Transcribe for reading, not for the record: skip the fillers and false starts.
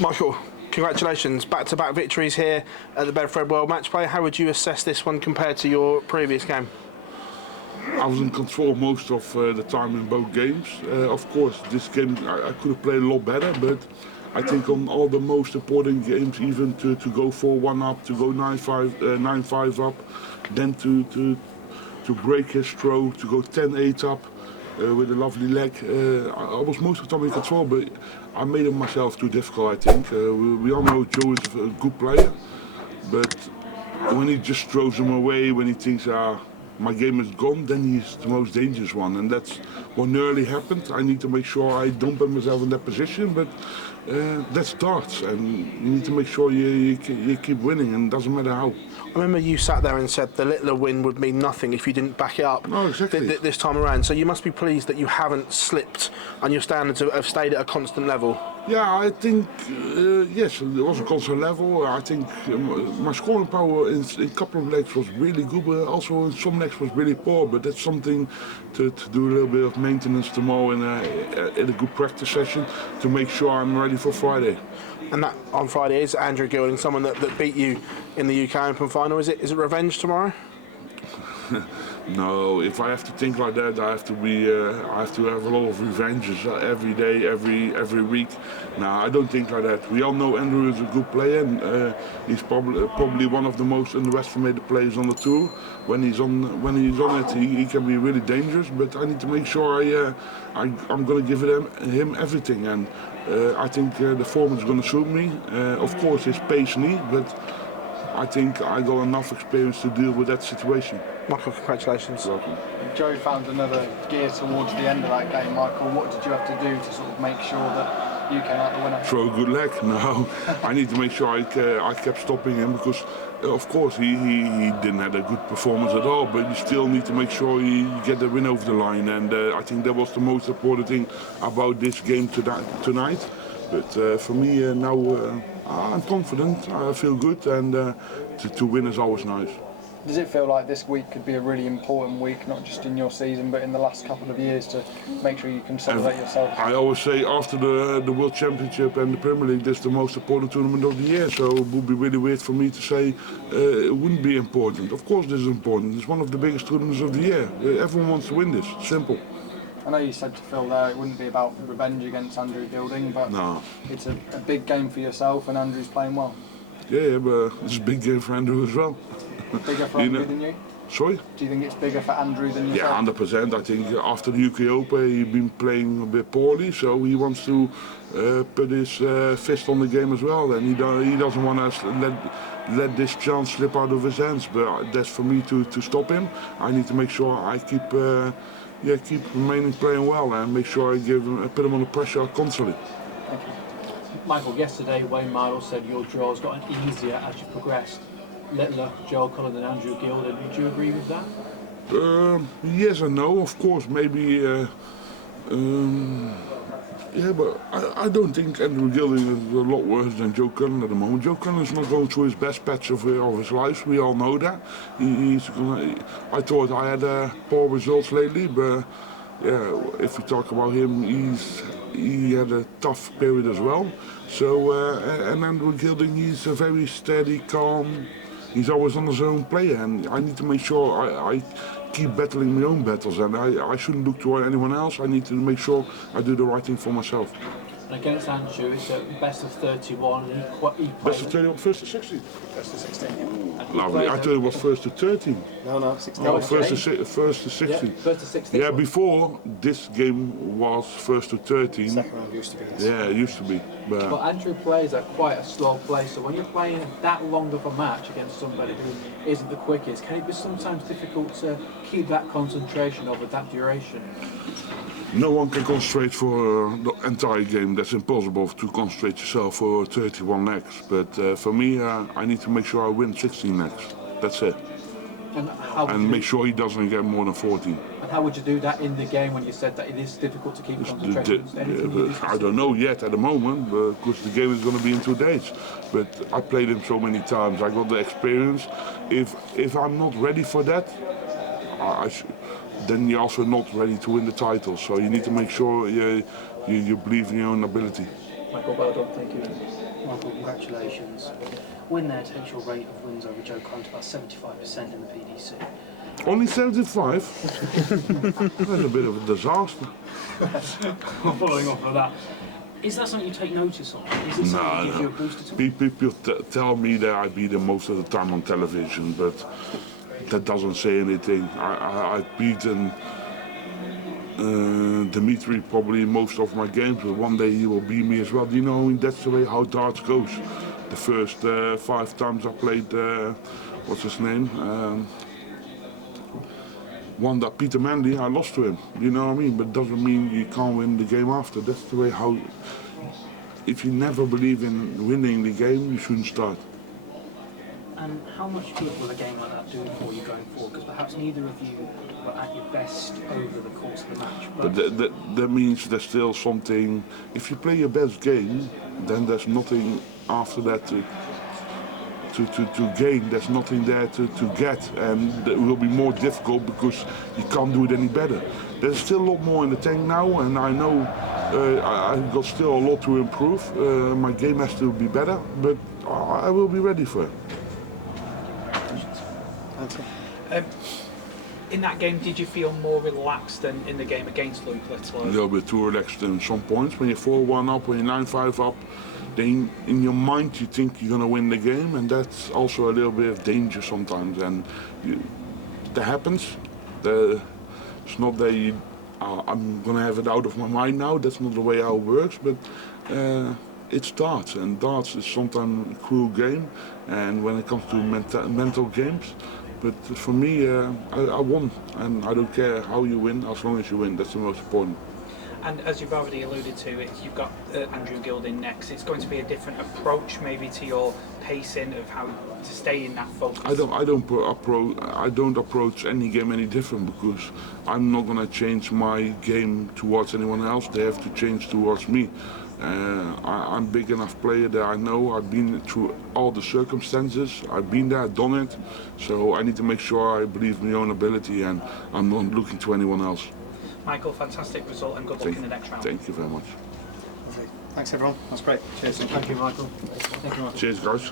Michael, congratulations. Back-to-back victories here at the Bedford World Matchplay. How would you assess this one compared to your previous game? I was in control most of the time in both games. Of course, this game I could have played a lot better, but I think on all the most important games, even to go 4-1 up, to go 9-5 up, then to break his throw, to go 10-8 up with a lovely leg. I was most of the time in control, but I made it myself too difficult, I think. We all know Joe is a good player, but when he just throws them away, when he thinks, my game is gone, then he's the most dangerous one, and that's what nearly happened. I need to make sure I don't put myself in that position, but that's darts, and you need to make sure you keep winning, and it doesn't matter how. I remember you sat there and said the littler win would mean nothing if you didn't back it up. No, exactly. This time around. So you must be pleased that you haven't slipped and your standards have stayed at a constant level. Yeah, I think, yes, it was a constant level. I think my scoring power in a couple of legs was really good, but also in some legs was really poor. But that's something to do a little bit of maintenance tomorrow in a good practice session to make sure I'm ready for Friday. And that on Friday is Andrew Gilding, someone that beat you in the UK Open final. Is it revenge tomorrow? No, if I have to think like that, I have to have a lot of revenges every day, every week. No, I don't think like that. We all know Andrew is a good player, and he's probably one of the most underestimated players on the tour. When he's on it, he can be really dangerous. But I need to make sure I'm going to give him everything, and I think the form is going to suit me. Of course, his pace need, but I think I got enough experience to deal with that situation. Michael, congratulations. Welcome. Joe found another gear towards the end of that game, Michael. What did you have to do to sort of make sure that you came out the winner? Throw a good leg. No, I need to make sure I kept stopping him because, of course, he didn't have a good performance at all. But you still need to make sure you get the win over the line, and I think that was the most important thing about this game tonight. But for me now, I'm confident. I feel good, and to win is always nice. Does it feel like this week could be a really important week, not just in your season, but in the last couple of years, to make sure you consolidate yourself? I always say after the World Championship and the Premier League, this is the most important tournament of the year. So it would be really weird for me to say it wouldn't be important. Of course, this is important. It's one of the biggest tournaments of the year. Everyone wants to win this. Simple. I know you said to Phil there it wouldn't be about revenge against Andrew Gilding, but no. It's a big game for yourself, and Andrew's playing well. Yeah, but it's a big game for Andrew as well. Bigger for Andrew than you? Sorry? Do you think it's bigger for Andrew than yourself? Yeah, 100%. I think after the UK Open he's been playing a bit poorly, so he wants to put his fist on the game as well, and he doesn't want to let this chance slip out of his hands. But that's for me to stop him. I need to make sure I keep remaining playing well and make sure I put him under pressure constantly. Thank you. Michael, yesterday Wayne Miles said your draw's gotten easier as you progressed. Littler, Joel Cullen and Andrew Gilding. Would you agree with that? Yes and no, of course. Maybe, yeah, but I don't think Andrew Gilding is a lot worse than Joe Cullen at the moment. Joe Cullen is not going through his best patch of his life. We all know that. I thought I had poor results lately, but yeah, if we talk about him, he had a tough period as well. So, and Andrew Gilding, he's a very steady, calm. He's always on his own player, and I need to make sure I keep battling my own battles, and I shouldn't look to anyone else. I need to make sure I do the right thing for myself. And against Andrew, it's a best of 31. Best of 31, first to 16? First to 16, yeah. Lovely. I thought it was first to 13. No, 16. No, first to 16. Yeah, first to 16. Yeah, before this game was first to 13. Second round used to be. Yeah, it used to be. But Andrew plays at quite a slow pace, so when you're playing that long of a match against somebody who isn't the quickest, can it be sometimes difficult to keep that concentration over that duration? No one can concentrate for the entire game. That's impossible to concentrate yourself for 31 legs. But for me, I need to make sure I win 16 legs. That's it. And make sure he doesn't get more than 14. And how would you do that in the game when you said that it is difficult to keep concentration? I don't know yet at the moment, because the game is going to be in 2 days. But I played him so many times. I got the experience. If I'm not ready for that, then you're also not ready to win the title. So you need to make sure you believe in your own ability. Michael, well done. Thank you. Michael, congratulations. Win there takes your rate of wins over Joe Cullen to about 75% in the PDC. Only 75? That's a bit of a disaster. Following off of that, is that something you take notice of? Is it something that gives you a boost at all? People tell me that I beat them most of the time on television, but that doesn't say anything. I've beaten Dimitri probably most of my games, but one day he will beat me as well. You know, that's the way how darts goes. The first 5 times I played, what's his name? One that Peter Manley, I lost to him. You know what I mean? But it doesn't mean you can't win the game after. That's the way how. If you never believe in winning the game, you shouldn't start. And how much good will a game like that do for you going forward? Because perhaps neither of you were at your best over the course of the match. But that means there's still something. If you play your best game, then there's nothing after that to gain. There's nothing there to get, and it will be more difficult because you can't do it any better. There's still a lot more in the tank now, and I know I've got still a lot to improve. My game has to be better, but I will be ready for it. In that game, did you feel more relaxed than in the game against Luke Littler? A little bit too relaxed in some points. When you're 4-1 up, when you're 9-5 up, then in your mind you think you're going to win the game, and that's also a little bit of danger sometimes. And that happens. It's not that I'm going to have it out of my mind now. That's not the way how it works. But it's darts, and darts is sometimes a cruel game. And when it comes to mental games. But for me, I won, and I don't care how you win, as long as you win. That's the most important. And as you've already alluded to, you've got Andrew Gilding next. It's going to be a different approach, maybe, to your pacing of how to stay in that focus. I don't approach any game any different, because I'm not going to change my game towards anyone else. They have to change towards me. I'm a big enough player that I know I've been through all the circumstances. I've been there, I've done it. So I need to make sure I believe in my own ability, and I'm not looking to anyone else. Michael, fantastic result, and good luck in the next round. Thank you very much. Thanks everyone. That's great. Cheers. Thank you, Michael. Thank you, Michael. Cheers, guys.